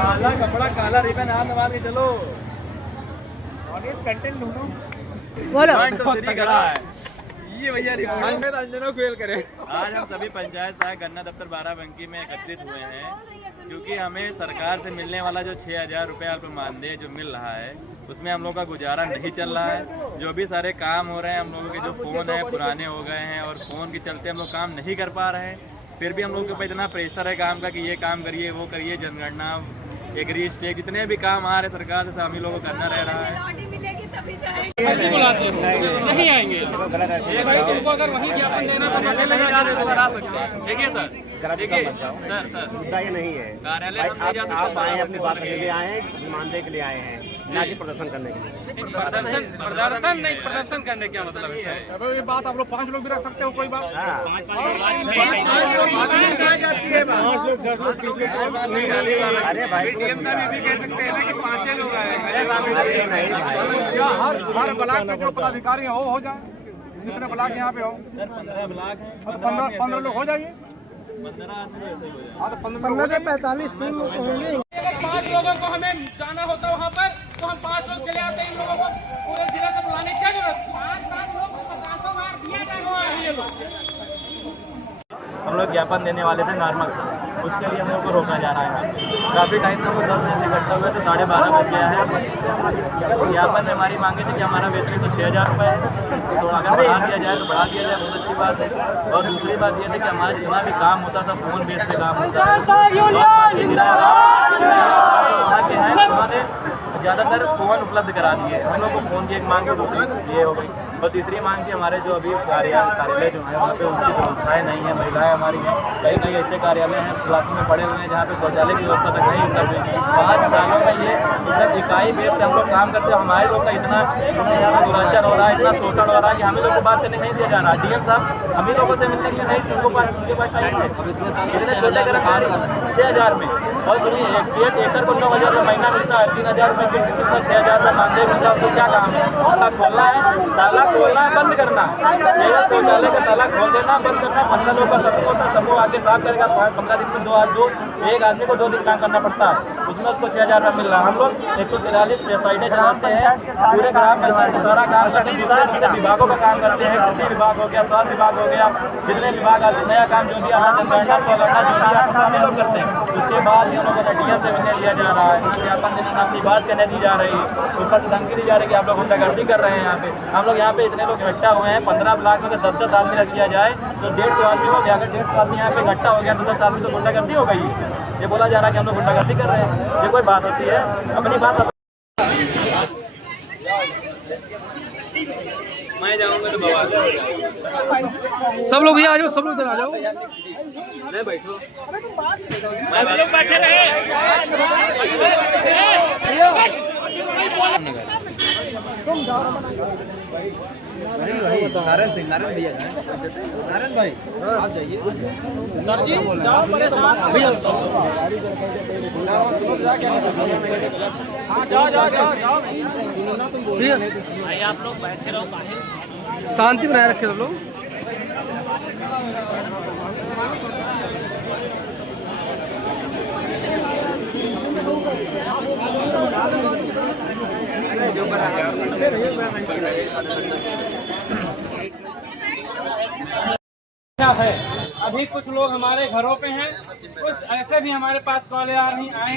काला कपड़ा काला रिबन हाथ में बांध के चलो। कंटेंट ढूंढो। बोलो खड़ा है ये भैया अंजनों फेल करे। आज हम सभी पंचायत सहायक गन्ना दफ्तर बाराबंकी में एकत्रित हुए हैं क्योंकि हमें सरकार से मिलने वाला जो 6,000 रुपये अल्प मानदेय जो मिल रहा है उसमें हम लोगों का गुजारा नहीं चल रहा है। जो भी सारे काम हो रहे हैं हम लोगों के जो फ़ोन है पुराने हो गए हैं और फ़ोन के चलते हम लोग काम नहीं कर पा रहे हैं। फिर भी हम लोग के ऊपर इतना प्रेशर है काम का कि ये काम करिए वो करिए, जनगणना एग्री स्टेट जितने भी काम आ रहे सरकार से हम ही लोगों को करना रह रहा है। नहीं आएंगे भाई, तुमको अगर वही ज्ञापन देना तो सर आ सकते हैं। देखिए सर, देखिए सर मुद्दा ये नहीं है कार्यालय आप आए हैं अपनी बात करने के लिए आए हैं, मानदेय के लिए आए हैं, ना कि प्रदर्शन करने के लिए। प्रदर्शन नहीं, प्रदर्शन करने क्या मतलब है? ये बात आप लोग 5 लोग भी रख सकते हो, कोई बात अरे भाई डीएम साहब ये भी कह सकते हैं ना कि 5 लोग आए। हर ब्लॉक में जो पदाधिकारी हो जाए, जितने ब्लॉक यहाँ पे हो 15 लोग हो जाइए। 15 से 45 लोग होंगे। 5 लोगों को हमें जाना होता वहाँ पर तो हम 5 लोग चले आते हैं। इन लोगों को पूरे जिला से बुलाने की क्या जरूरत? 5 लोग को 50 बार दिया जाएगा ये लोग। हम लोग ज्ञापन देने वाले थे नॉर्मल, उसके लिए हम लोग को रोका जा रहा है। काफ़ी टाइम से वो 10 दिन से इकट्ठा हुए तो 12:30 बज गया है। ज्ञापन में हमारी मांगे थी कि हमारा वेतन तो 6,000 रुपये है, तो अगर बढ़ा दिया जाए तो बढ़ा दिया जाए, बहुत अच्छी बात है। और दूसरी बात यह थी कि हमारा जितना भी काम होता था फ़ोन बेस पे काम होता है, उन्होंने ज़्यादातर फ़ोन उपलब्ध करा दिए। हम लोग को फ़ोन की एक मांग है, दूसरी ये हो गई। और तीसरी मांग की हमारे जो अभी कार्यालय जो है वहाँ पे उनकी व्यवस्थाएँ नहीं है। महिलाएं हमारी हैं, कई कई ऐसे कार्यालय हैं ब्लॉकों में पड़े हुए हैं जहाँ पे शौचालय की व्यवस्था तक नहीं कर रही है। 5 सालों में ये मतलब इकाई बेस से हम लोग काम करते हैं। हमारे लोग का इतना यहाँ पर दुराचार हो रहा है, इतना शोषण हो रहा है कि हमें लोग को बात करने नहीं दिया जा रहा। डीएम साहब हम ही लोगों से मिलने के लिए नहीं, उनके पास टाइम है। इतने छोटे कर 6,000 में, और सुनिए एक एकड़ को 9,000 रुपये महीना मिलता है, 3,000 रुपये किस्त कितना 6,000 रुपये मानदेय मिलता है। उसको क्या काम है? ताला खोलना है, ताला खोलना है, बंद करना है। मेरा शौचालय का ताला खोल देना, बंद करना। 15 लोग का समूह होता है, समूह आके साफ करेगा। 15 दिन में 2 एक आदमी को 2 दिन काम करना पड़ता है, उसमें उसको 6,000 रुपये मिल रहा है। हम लोग 143 सोसाइटें चलाते हैं, पूरे ग्राम में सारा काम करते हैं, दूसरे विभागों का काम करते हैं। कृषि विभाग हो गया, स्वास्थ्य विभाग हो गया, जितने विभाग आते नया काम जो भी आता जनगणना स्वगणना जो भी आता हम लोग करते हैं। उसके बाद हम लोगों को डीएम से मिलने दिया जा रहा है, ज्ञापन देने में अपनी बात करने दी जा रही है, ऊपर से धमकी दी जा रही है कि आप लोग गुंडागर्दी कर रहे हैं। यहाँ पे हम लोग यहाँ पे इतने लोग इकट्ठा हुए हैं, 15 ब्लॉक में 10-10 आदमी रख दिया जाए तो 150 आदमी हो गया। अगर 150 आदमी यहाँ पे इकट्ठा हो गया तो 10 आदमी तो गुंडागर्दी हो गई। ये बोला जा रहा है कि हम लोग गुंडागर्दी कर रहे हैं, ये कोई बात होती है? अपनी बात मैं जाऊंगा तो बवाल। सब लोग यहाँ आ जाओ, सब लोग इधर आ जाओ। नहीं बैठो, मैं लोग बैठे रहे। नारायण सिंह, नारायण भैया, नारायण भाई आप जाइए। सर जी जाओ, परेशान भैया जाओ आप लोग बैठे रहो, शांति बनाए रखे सब लोग। है अभी कुछ लोग हमारे घरों पे हैं, कुछ ऐसे भी हमारे पास कॉल आ रही आए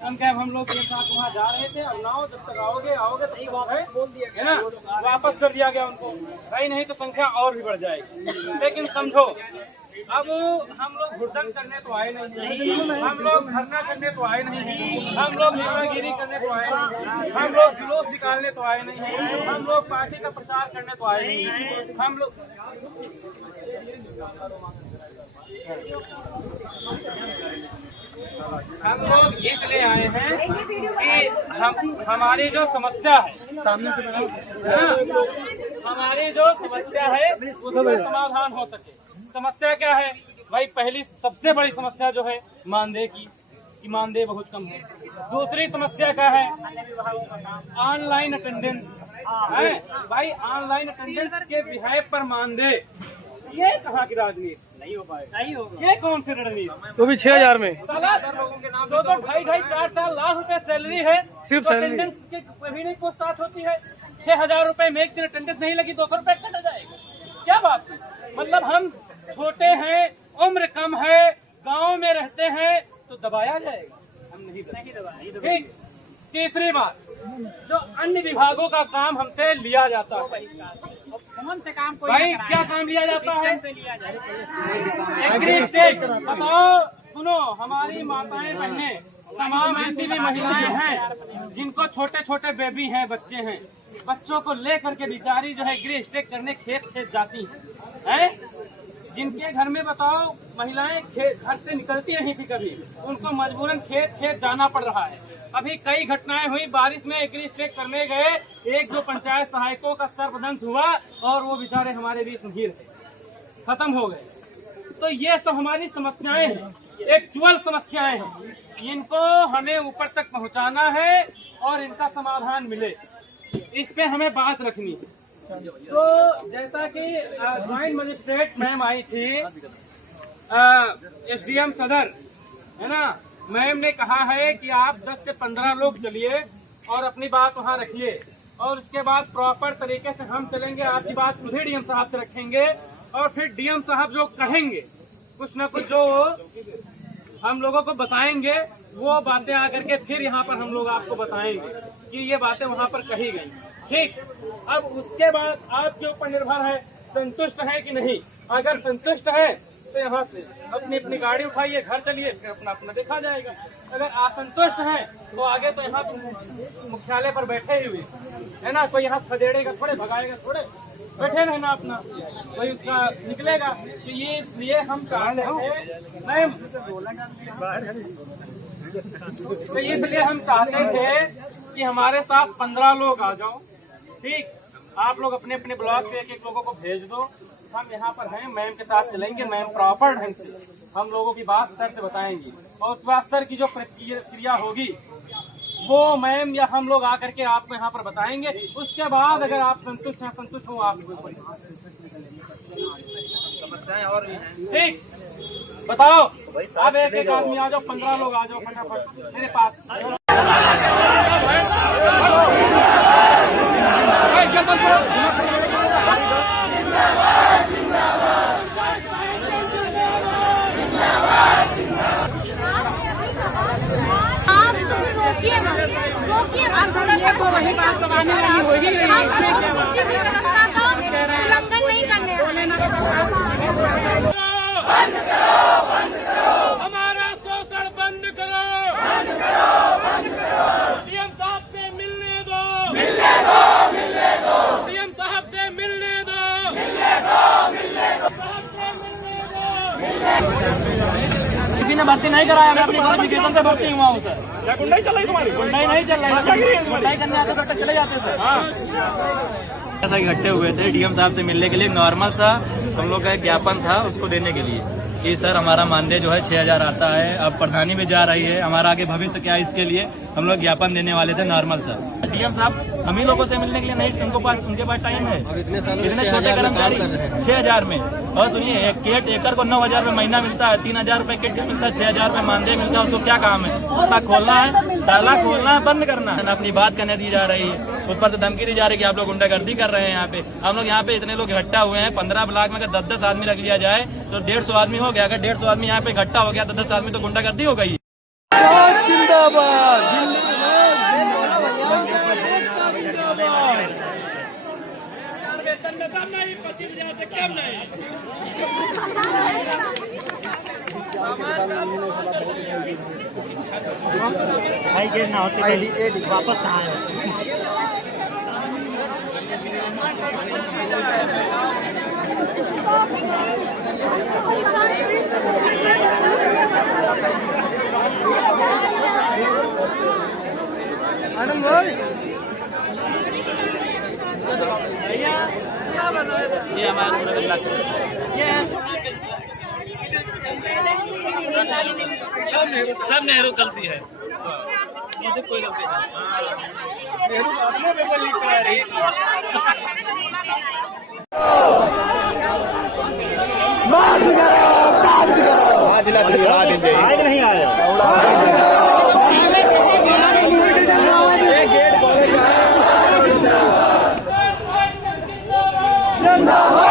हम लोग एक साथ वहाँ जा रहे थे। अब नाव जब तक आओगे सही बात है, बोल दिया है ना, वापस कर दिया गया उनको। भाई नहीं तो संख्या और भी बढ़ जाएगी। लेकिन समझो अब हम लोग घुटन करने तो आए नहीं, हम लोग धरना करने तो आए नहीं, हम लोग नेतागिरी करने तो आए नहीं, हम लोग जुलूस निकालने तो आए नहीं, हम लोग पार्टी का प्रचार करने तो आए नहीं। हम लोग इसलिए आए हैं कि हमारी जो समस्या है सामने से हमारी जो समस्या है उसका समाधान हो सके। समस्या क्या है भाई? पहली सबसे बड़ी समस्या जो है मानदेय की, मानदेय बहुत कम है। दूसरी समस्या क्या है? ऑनलाइन अटेंडेंस है भाई। ऑनलाइन अटेंडेंस के बिहाफ पर मानदेय, ये कहाँ की राजनीति? नहीं होगा। ये कौन सी रणनीति? तो भी 6,000 में 2-2.5-4 लाख रुपए सैलरी है, सिर्फ तो सैलरी। अटेंडेंस की कभी नहीं पूछताछ होती है। 6,000 रुपए में एक दिन अटेंडेंस नहीं लगी 200 रुपए कटा जाएगा। क्या बात है? मतलब हम छोटे हैं, उम्र कम है, गांव में रहते हैं तो दबाया जाएगा? हम नहीं दबाएंगे। ठीक। तीसरी बात, जो अन्य विभागों का काम हमसे लिया जाता है, कौन से काम भाई क्या काम लिया जाता है? Agri state. बताओ, सुनो, हमारी माताएं बहनें तमाम ऐसी भी महिलाएं हैं जिनको छोटे छोटे बेबी हैं, बच्चे हैं, बच्चों को लेकर के बेचारी जो है एग्री स्टेट करने खेत जाती हैं, जिनके घर में बताओ महिलाएं घर से निकलती नहीं थी कभी, उनको मजबूरन खेत जाना पड़ रहा है। अभी कई घटनाएं हुई, बारिश में एग्री स्टेट करने गए, एक दो पंचायत सहायकों का सर्पदंश हुआ और वो बेचारे हमारे बीच नहीं रहे, खत्म हो गए। तो ये सब हमारी समस्याएं हैं, एक्चुअल समस्याएं हैं, इनको हमें ऊपर तक पहुंचाना है और इनका समाधान मिले, इस पे हमें बात रखनी है। तो जैसा कि ज्वाइंट मजिस्ट्रेट मैम आई थी, SDM सदर है ना, मैम ने कहा है कि आप 10 से 15 लोग चलिए और अपनी बात वहाँ रखिए और उसके बाद प्रॉपर तरीके से हम चलेंगे, आपकी बात खुद ही DM साहब से रखेंगे और फिर DM साहब जो कहेंगे कुछ ना कुछ जो हम लोगों को बताएंगे, वो बातें आकर के फिर यहाँ पर हम लोग आपको बताएंगे कि ये बातें वहाँ पर कही गई। ठीक। अब उसके बाद आपके ऊपर निर्भर है, संतुष्ट है कि नहीं। अगर संतुष्ट है तो यहाँ से अपनी अपनी गाड़ी उठाइए, घर चलिए, फिर अपना अपना देखा जाएगा। अगर असंतुष्ट हैं तो आगे तो यहाँ मुख्यालय पर बैठे ही हुए है ना, कोई यहाँ खदेड़ेगा थोड़े, भगाएगा थोड़े, बैठे रहना अपना, कोई उसका निकलेगा। तो ये इसलिए हम चाहते हैं मैम, तो इसलिए हम चाहते थे कि हमारे साथ 15 लोग आ जाओ। ठीक। आप लोग अपने अपने ब्लॉक से एक लोगों को भेज दो, हम यहाँ पर हैं, मैम के साथ चलेंगे, मैम प्रॉपर ढंग से हम लोगों की बात सर से बताएंगी और उस बात सर की जो प्रक्रिया होगी वो मैम या हम लोग आकर के आपको यहाँ पर बताएंगे। उसके बाद अगर आप संतुष्ट हैं, संतुष्ट हो आप समस्याएं और भी हैं। ठीक। बताओ, अब एक आदमी आ जाओ, 15 लोग आ जाओ फटाफट मेरे पास। वही बात करवाने वाली होगी, उल्लंघन नहीं करने हमारा शोषण बंद करो, DM साहब से मिलने दो, DM साहब से मिलने दो, किसी ने भर्ती नहीं कराया, मैं अपनी क्वालिफिकेशन से भर्ती हुआ हूँ सर। क्या गुंडाई चल रही तुम्हारी? गुंडाई नहीं चल रही, गुंडाई करने आते तो चले जाते सर। ऐसा इकट्ठे हुए थे DM साहब से मिलने के लिए, नॉर्मल सा हम लोग का एक ज्ञापन था उसको देने के लिए कि सर हमारा मानदेय जो है 6,000 आता है, अब प्रधानी में जा रही है, हमारा आगे भविष्य क्या है, इसके लिए हम लोग ज्ञापन देने वाले थे नॉर्मल सा। DM साहब हम ही लोगों से मिलने के लिए नहीं, उनके पास टाइम है, इतने छोटे कर्मचारी 6,000 में। और सुनिए, केट एकड़ को 9,000 रुपये महीना मिलता है, 3,000 रुपये किट मिलता है, 6,000 रुपये मानदेय मिलता है, उसको क्या काम है? ताला खोलना है, ताला खोलना है, बंद करना है, अपनी बात करने दी जा रही है, ऊपर से धमकी दी जा रही है कि आप लोग गुंडागर्दी कर रहे हैं। यहाँ पे हम लोग यहाँ पे इतने लोग इकट्ठा हुए हैं, 15 ब्लॉक में अगर 10-10 आदमी रख लिया जाए तो 150 आदमी हो गया। अगर 150 आदमी यहाँ पे इकट्ठा हो गया तो 10 आदमी तो गुंडागर्दी हो गई। भाई गिर ना होती वापस कहाँ है? आनंद भाई, ये हमारा सब नेहरू गलती है, मुझे कोई गलती नहीं। जिला धन्यवाद दीजिए आए कि नहीं आए जिंदाबाद